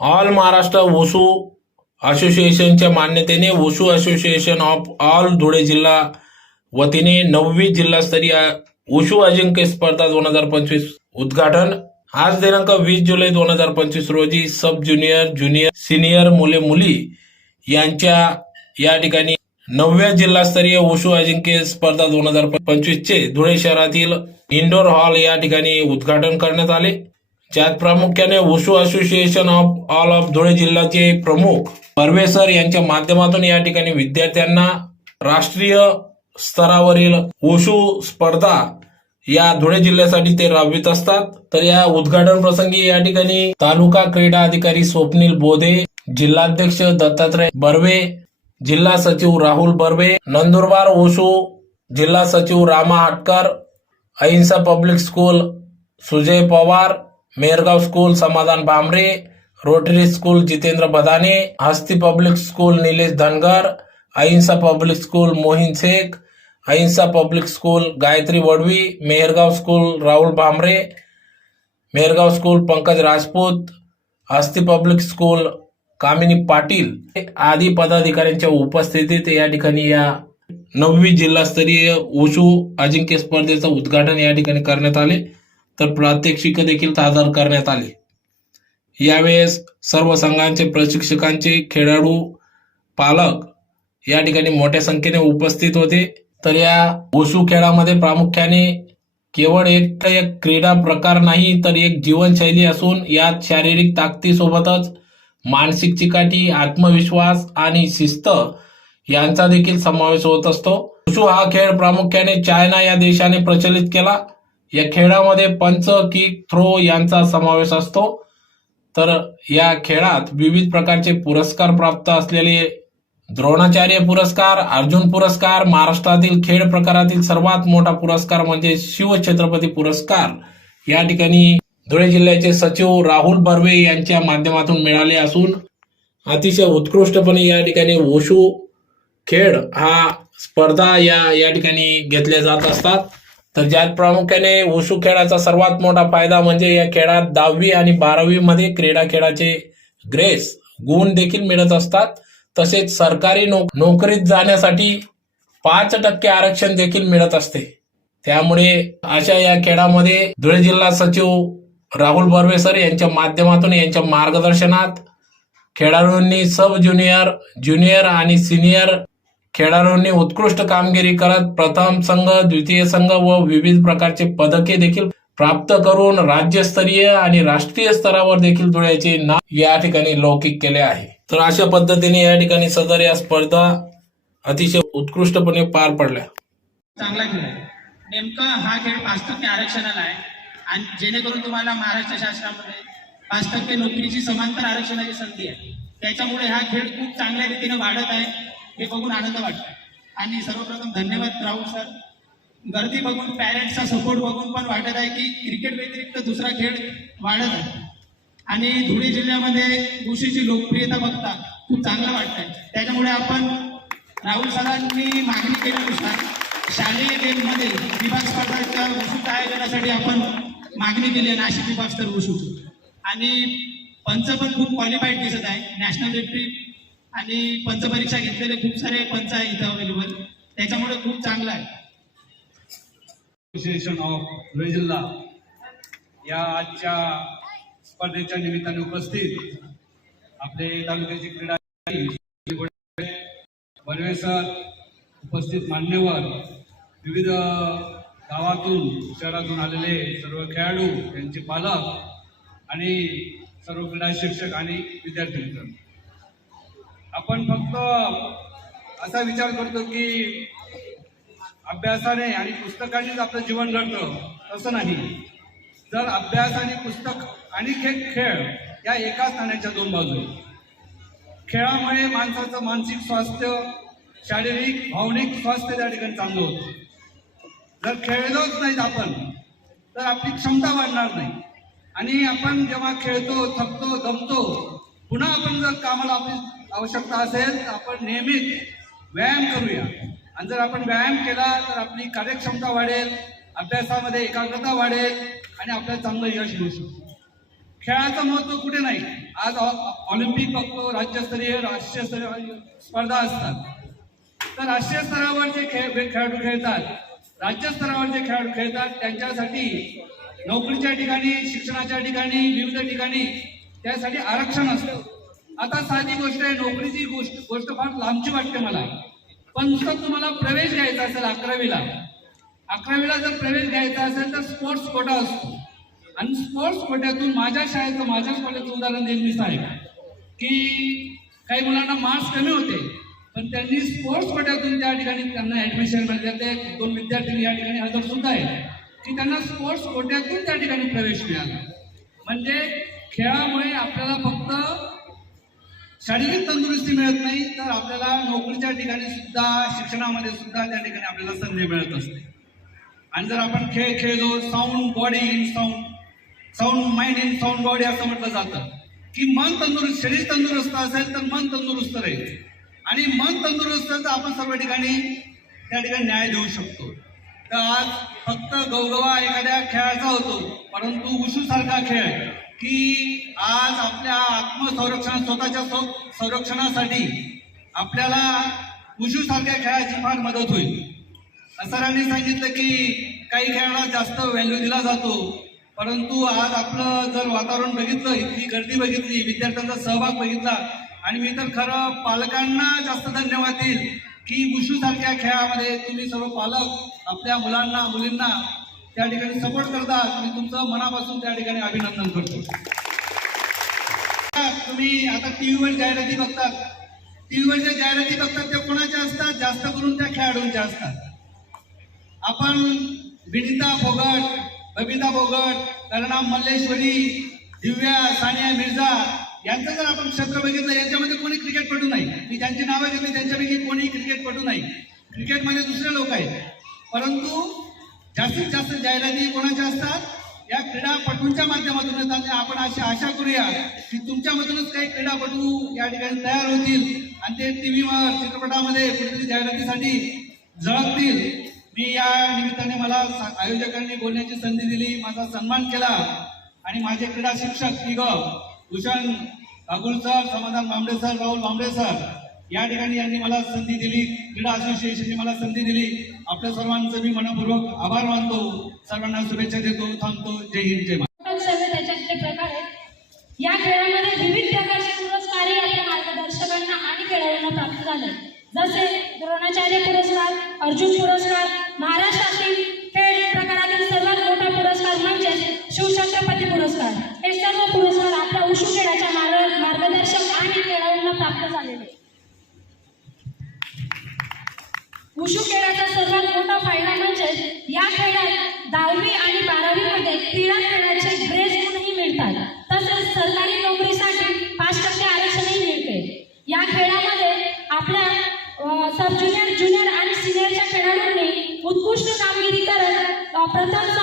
All Maharashtra वसू असोसिएशनच्या मान्यतेने Vasu association of all Dhule जिल्हा वतीने नववी जिल्हास्तरीय वसू अजिंक्य स्पर्धा दोन हजार पंचवीस उद्घाटन. आज दिनांक वीस जुलै दोन हजार पंचवीस रोजी सब ज्युनियर ज्युनियर सिनियर मुले मुली यांच्या या ठिकाणी नवव्या जिल्हास्तरीय वसू अजिंक्य स्पर्धा दोन हजार पंचवीस चे धुळे शहरातील इंडोर हॉल या ठिकाणी उद्घाटन करण्यात आले. ज्यात प्रामुख्याने वसू association of all of Dhule जिल्ह्याचे प्रमुख परवे सर यांच्या माध्यमातून या ठिकाणी विद्यार्थ्यांना राष्ट्रीय स्तरावरील वसू स्पर्धा या धुळे जिल्ह्यासाठी ते राबवित असतात. तर या उद्घाटन प्रसंगी या ठिकाणी तालुका क्रीडा अधिकारी स्वप्नील बोधे जिल्हाध्यक्ष दत्तात्रय बर्वे जिल्हा सचिव राहुल बर्वे नंदुरबार ओसू जिल्हा सचिव Rama Hatkar Ahimsa public school Sujay Pawar Mehergaon school Samadhan Bhambare Rotary school Jitendra Badane Hasti public school Nilesh Dhangar Ahimsa public school Mohin Shaikh Ahimsa public school Gayatri Vadvi Mehargaon school Rahul Bhambre Mehargaon school Pankaj Rajput Hasti public school Kamini Patil. आदी पदाधिकाऱ्यांच्या उपस्थितीत या ठिकाणी या नववी जिल्हास्तरीय उशू अजिंक्य स्पर्धेचं उद्घाटन या ठिकाणी करण्यात आले. तर प्रात्यक्षिक देखील सादर करण्यात आले. यावेळेस सर्व संघांचे प्रशिक्षकांचे खेळाडू पालक या ठिकाणी मोठ्या संख्येने उपस्थित होते. तर या वुशू खेळामध्ये प्रामुख्याने केवळ एक एक क्रीडा प्रकार नाही तर एक जीवनशैली असून यात शारीरिक ताकदीसोबतच मानसिक चिकाटी आत्मविश्वास आणि शिस्त यांचा देखील समावेश होत असतो. वुशू हा खेळ प्रामुख्याने चायना या देशाने प्रचलित केला. या खेळामध्ये पंच किक थ्रो यांचा समावेश असतो. तर या खेळात विविध प्रकारचे पुरस्कार प्राप्त असलेले द्रोणाचार्य पुरस्कार अर्जुन पुरस्कार महाराष्ट्रातील खेळ प्रकारातील सर्वात मोठा पुरस्कार म्हणजे शिवछत्रपती पुरस्कार. या ठिकाणी धुळे जिल्ह्याचे सचिव राहुल बर्वे यांच्या माध्यमातून मिळाले असून अतिशय उत्कृष्टपणे या ठिकाणी वोशू खेळ हा स्पर्धा या या ठिकाणी घेतल्या जात असतात. तर ज्यात प्रामुख्याने वुशू खेळाचा सर्वात मोठा फायदा म्हणजे या खेळात दहावी आणि बारावी मध्ये क्रीडा खेळाचे ग्रेस गुण देखील मिळत असतात. तसेच सरकारी नोक नोकरीत जाण्यासाठी पाच टक्के आरक्षण देखील मिळत असते. त्यामुळे अशा या खेळामध्ये धुळे जिल्हा सचिव राहुल बर्वे सर यांच्या माध्यमातून यांच्या मार्गदर्शनात खेळाडूंनी सब ज्युनियर ज्युनियर आणि सिनियर खेळाडूंनी उत्कृष्ट कामगिरी करत प्रथम संघ द्वितीय संघ व विविध प्रकारचे पदके देखील प्राप्त करून राज्यस्तरीय आणि राष्ट्रीय स्तरावर देखील धुळ्याचे नाव या ठिकाणी लौकिक केले आहे. तर अशा पद्धतीने या ठिकाणी सदर या स्पर्धा अतिशय उत्कृष्टपणे पार पडल्या. चांगला खेळ नेमका हा खेळ पाच टक्के आरक्षणाला आहे. आणि जेणेकरून तुम्हाला महाराष्ट्र शासनामध्ये पाच टक्के नोकरीची समांतर आरक्षणाची संधी आहे. त्याच्यामुळे हा खेळ खूप चांगल्या रीतीने वाढत आहे. हे बघून आनंद वाटतो आणि सर्वप्रथम धन्यवाद राहुल सर. गर्दी बघून पॅरेंट्सचा सपोर्ट बघून पण वाटत आहे की क्रिकेट व्यतिरिक्त दुसरा खेळ वाढत आहे. आणि धुळे जिल्ह्यामध्ये गुशीची लोकप्रियता बघता खूप चांगलं वाटतंय. त्याच्यामुळे आपण राहुल सरांनी मागणी केल्यानुसार शालेय गेममध्ये विभाग स्पर्धाच्या वसूच्या आयोजनासाठी आपण मागणी केली आहे नाशिक विभाग स्तर वसूची आणि पंच पण खूप क्वालिफाईड दिसत आहे. नॅशनल आणि पंच परीक्षा घेतलेले खूप सारे पंच आहे इथं अवेलेबल त्याच्यामुळे खूप चांगलं आहे. असोसिएशन ऑफ धुळे जिल्हा. या आजच्या स्पर्धेच्या निमित्ताने उपस्थित आपले तालुक्याचे क्रीडा बर्वे सर उपस्थित मान्यवर विविध गावातून शहरातून आलेले सर्व खेळाडू त्यांचे पालक आणि सर्व क्रीडा शिक्षक आणि विद्यार्थी मित्र आपण फक्त असा विचार करतो की अभ्यासाने आणि पुस्तकानेच आपलं जीवन घडतं तसं नाही. तर अभ्यास आणि पुस्तक आणि खेळ खेळ या एकाच नाण्याच्या दोन बाजू खेळामुळे माणसाचं मानसिक स्वास्थ्य शारीरिक भावनिक स्वास्थ्य त्या ठिकाणी चांगलं होतं. जर खेळलोच नाहीत आपण तर आपली क्षमता वाढणार नाही. आणि आपण जेव्हा खेळतो थकतो दमतो पुन्हा आपण जर कामाला आपली आवश्यकता असेल तर आपण नेहमीच व्यायाम करूया. आणि जर आपण व्यायाम केला तर आपली कार्यक्षमता वाढेल अभ्यासामध्ये एकाग्रता वाढेल आणि आपल्याला चांगलं यश मिळू शकतो. खेळाचं महत्त्व कुठे नाही. आज ऑलिम्पिक बघतो राज्यस्तरीय राष्ट्रीय स्तरीय स्पर्धा असतात. तर राष्ट्रीय स्तरावर जे खेळ खेळाडू खेळतात राज्यस्तरावर जे खेळाडू खेळतात त्यांच्यासाठी नोकरीच्या ठिकाणी शिक्षणाच्या ठिकाणी विविध ठिकाणी त्यासाठी आरक्षण असतं. आता साधी गोष्ट आहे नोकरीची गोष्ट गोष्ट फार लांबची वाटते मला. पण नुसतं तुम्हाला प्रवेश घ्यायचा असेल अकरावीला अकरावीला जर प्रवेश घ्यायचा असेल तर स्पोर्ट्स कोटा असतो. आणि स्पोर्ट्स कोट्यातून माझ्या शाळेचं माझ्याच कॉलेजचं उदाहरण देईल मी साहेब. की काही मुलांना मार्क्स कमी होते पण त्यांनी स्पोर्ट्स कोट्यातून त्या ठिकाणी त्यांना ऍडमिशन मिळते. ते दोन विद्यार्थी या ठिकाणी हजर सुद्धा आहे की त्यांना स्पोर्ट्स कोट्यातून त्या ठिकाणी प्रवेश मिळाला. म्हणजे खेळामुळे आपल्याला फक्त शारीरिक तंदुरुस्ती मिळत नाही तर आपल्याला नोकरीच्या ठिकाणी सुद्धा शिक्षणामध्ये सुद्धा त्या ठिकाणी आपल्याला संधी मिळत असते. आणि जर आपण खेळ खेळलो sound body in sound sound mind in sound body असं म्हटलं जातं की मन तंदुरुस्त शरीर तंदुरुस्त असेल तर मन तंदुरुस्त राहील. आणि मन तंदुरुस्त तर आपण सर्व ठिकाणी त्या ठिकाणी न्याय देऊ शकतो. तर आज फक्त गवगवा एखाद्या खेळाचा होतो परंतु उशू सारखा खेळ की आज आपल्या आत्मसंरक्षण स्वतःच्या संरक्षणासाठी आपल्याला उशू सारख्या खेळाची फार मदत होईल. सरांनी सांगितलं की काही खेळाला जास्त व्हॅल्यू दिला जातो परंतु आज आपलं जर वातावरण बघितलं इथली गर्दी बघितली विद्यार्थ्यांचा सहभाग बघितला आणि मी तर खरं पालकांना जास्त धन्यवाद देईल की उशू सारख्या खेळामध्ये तुम्ही सर्व पालक आपल्या मुलांना मुलींना त्या ठिकाणी सपोर्ट करतात. मी तुमचं मनापासून त्या ठिकाणी अभिनंदन करतो. तुम्ही आता टीव्हीवर जाहिराती बघतात. टीव्हीवर ज्या जाहिराती बघतात त्या कोणाच्या असतात? जास्त करून त्या खेळाडूंच्या असतात. आपण विनिता फोगट बबिता फोगट करणा मल्लेश्वरी दिव्या सानिया मिर्झा यांचं जर आपण क्षेत्र बघितलं यांच्यामध्ये कोणी क्रिकेटपटू नाही. मी ज्यांची नावं घेतली त्यांच्यापैकी कोणी क्रिकेटपटू नाही. क्रिकेटमध्ये दुसरे लोक आहेत. परंतु जास्तीत जास्त जाहिराती कोणाच्या असतात? या क्रीडापटूंच्या माध्यमातूनच आणि आपण अशी आशा करूया की तुमच्यामधूनच काही क्रीडापटू या ठिकाणी तयार होतील आणि ते टीव्हीवर चित्रपटामध्ये कुठेतरी जाहिरातीसाठी झळकतील. मी या निमित्ताने मला आयोजकांनी बोलण्याची संधी दिली माझा सन्मान केला. आणि माझे क्रीडा शिक्षक तिघ Bhushan Rahul sir Samadhan Bambde sir Rahul Bambde sir. या ठिकाणी यांनी मला संधी दिली क्रीडा असोसिएशनने मला संधी दिली. आपल्या सर्वांचं मी मनपूर्वक आभार मानतो. सर्वांना शुभेच्छा देतो थांबतो. जय हिंद जय त्याच्यातले प्रकार आहेत या खेळामध्ये विविध प्रकारचे पुरस्कार आपल्या मार्गदर्शकांना आणि खेळाडूंना प्राप्त झाले. जसे द्रोणाचार्य पुरस्कार अर्जुन पुरस्कार महाराष्ट्रातील उशू खेळाचा सर्वात मोठा फायदा म्हणजे या खेळात दहावी आणि बारावीमध्ये क्रीडा खेळाचे ग्रेस गुणही मिळतात. तसेच सरकारी नोकरीसाठी पाच टक्के आरक्षणही मिळते. या खेळामध्ये आपल्या सब ज्युनियर ज्युनियर आणि सिनियरच्या खेळाडूंनी उत्कृष्ट कामगिरी करत प्रथम